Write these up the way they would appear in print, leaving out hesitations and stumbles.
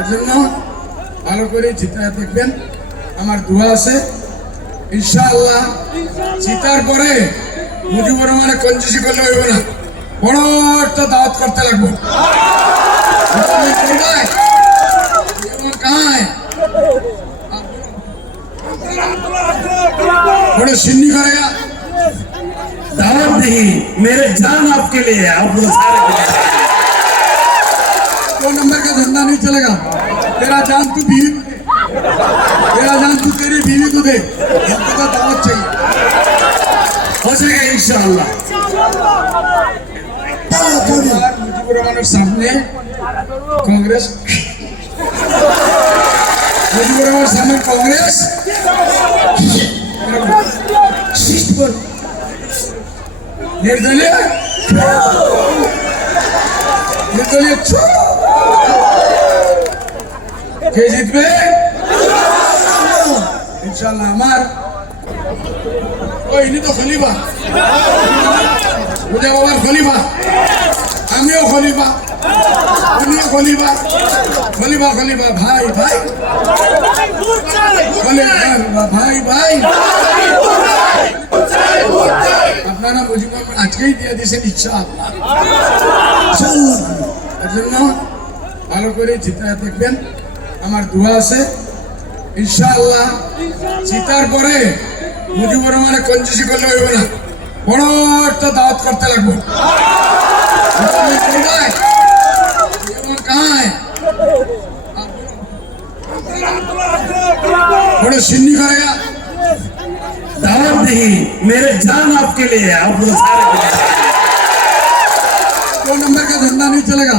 এর জন্য ভালো করে জিতায় দেখবেন। আমার দোয়া আছে ইনশাআল্লাহ জিতার পরে মুজিবুর রহমানের কঞ্জুসি করলে হইব না, বড় একটা দাওয়াত করতে লাগবো। बड़े सिन्नी करेगा दावत नहीं, मेरे जान आपके लिए, आप लोग सारे दो नंबर का धंधा नहीं चलेगा। तेरा जान तू बीवी को दे, तेरा जान तू तेरी बीवी को दे, इनको तो दावत चाहिए। हो जाएगा इंशाअल्लाह। मुजीबुर रहमाনের सामने कांग्रेस, मुजीबुर रहमाনের सामने कांग्रेस निर्दलीय निर्दलीय কে জিতবে ইনশাআল্লাহ। আমার ওই ইনি তো খলিফা, বুঝা বাবার খলিফা, আমিও খলিফা, উনিও খলিফা, খলিফা খলিফা ভাই ভাই ভাই ভাই আপনারা মুজিবুর আজকেই দিয়ে দিয়েছেন ইনশাআল্লাহ। এর জন্য ভালো করে জিতায় দেখবেন। আমার দোয়া আছে ইনশাআল্লাহ জিতার পরে মুজিবুর রহমানের কঞ্জুসি করলে হইব না, বড় একটা দাওয়াত করতে লাগবো। बड़े सिन्नी करेगा दावत नहीं, मेरे जान आपके लिए, आप लोग सारे दो नंबर का धंधा नहीं चलेगा।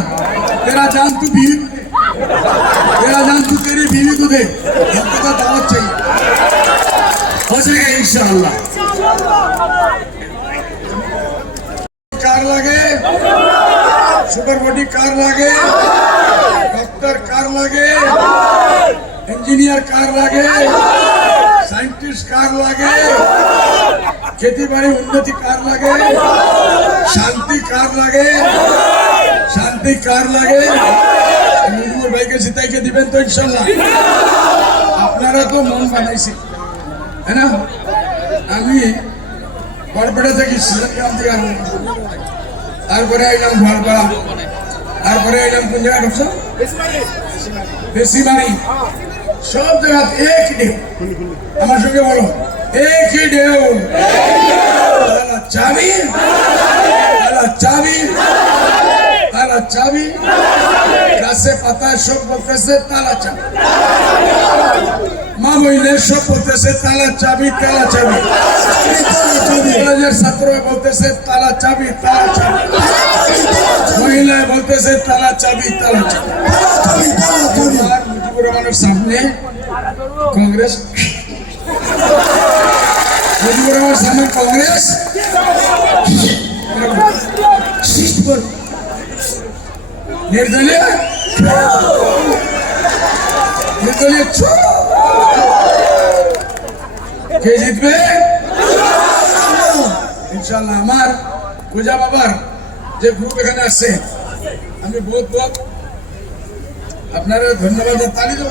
तेरा जान तू बीवी को दे, तेरा जान तू तेरी बीवी को दे, इनको तो दावत चाहिए। हो जाएगा इंशाअल्लाह। कार लगे, सुपर बॉडी कार लगे, डॉक्टर कार लगे, इंजीनियर कार लगे, साइंटिस्ट कार लगे, खेती बाड़ी उन्नति कार लगे, शांति कार लगे, शांति कार लगे। मुजिबुर भाई के जिताई के दिबेन तो इंशाल्लाह। আপনারা তো মন বানাইছি है ना। আমি বড়পড়া থেকে সিলেটগ্রাম থেকে আসলাম, তারপরে আইলাম ভালপাড়া, তারপরে আইলাম কোন জায়গা ঢুকছো বেশিবাড়ি, সব জায়গা এক ঢেউ। আমার সঙ্গে বলো একই ঢেউ। তালা চাবি, তালা চাবি, তালা চাবি, গাছে পাতায় সব বলতেছে তালা চাবি, মা বইলে সব বলতেছে তালা চাবি তালা চাবি, কলেজের ছাত্র বলতেছে তালা চাবি তালা চাবি, মহিলা বলতেছে তালা চাবি তালা চাবি। মুজিবুর রহমানের সামনে कांग्रेस, मुजीबुर रहमाনের সামনে कांग्रेस निर्दलीय निर्दलीय কে জিতবে ইনশাআল্লাহ। আমার পূজা বাবার যে গ্রুপ এখানে আসছে, আমি বহুত বহুত আপনারা ধন্যবাদ তালি দেব।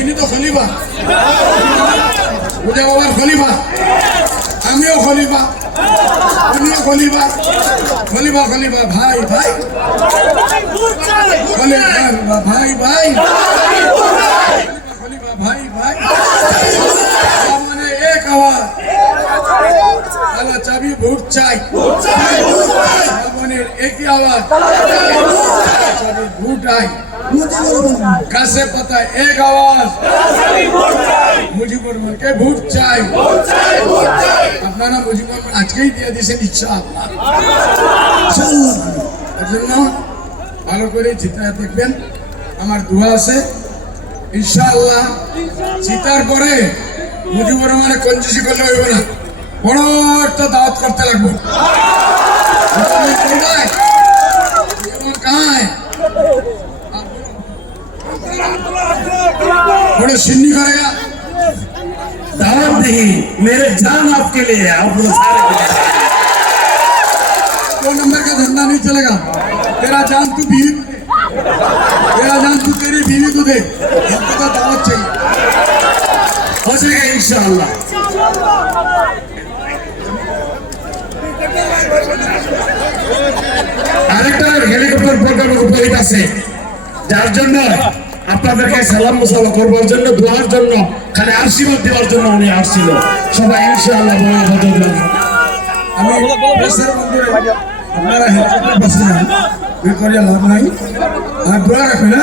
ইনি তো খলিফা, বুঝা বাবার খলিফা, আমিও খলিফা, উনিও খলিফা, খলিফা খলিফা ভাই ভাই ভাই ভাই খলিফা ভাই ভাই মানে এক আওয়াজ তালা চাবি ভোট চাই, মানে একই আওয়াজ চাবি ভোট আই, গাছে পাতা এক আওয়াজ মুজিবুর রহমানকে ভোট চাই। আপনার মাওলানা মুজিবুর রহমান আজকেই দিয়ে দিয়েছেন ইনশাআল্লাহ। ইনশাআল্লাহ এর জন্য ভালো করে চিত্রা দেখবেন, আমার দোয়া আছে ইনশাআল্লাহ। চিতার পরে মুজিবুর রহমানের কঞ্জুসি করলে হইব না, বড় একটা দাওয়াত করতে লাগবো। बड़े सिन्नी करेगा दावत दी मेरे जान आपके लिए है, आप लोग सारे के लिए। दो नंबर का धंधा नहीं चलेगा। तेरा जान तू बीवी को दे, तेरा जान तू तेरी बीवी को दे, हमको तो दावत चाहिए। हो जाएगा इंशाअल्लाह। আরেকটা হেলিকপ্টার প্রকল্প উপস্থিত আছে, যার জন্য আপনাদেরকে সালাম মুসাফা করবার জন্য, দোয়ার জন্য, খালি আশীর্বাদ দেওয়ার জন্য উনি আসছিল। সবাই ইনশাআল্লাহ বড় ভদ্র। আমি প্রেসের বন্ধুরা, আপনারা হেলিকপ্টার পাচ্ছেন না, বের করিয়া লাভ নাই, আর দোয়া রাখবেন।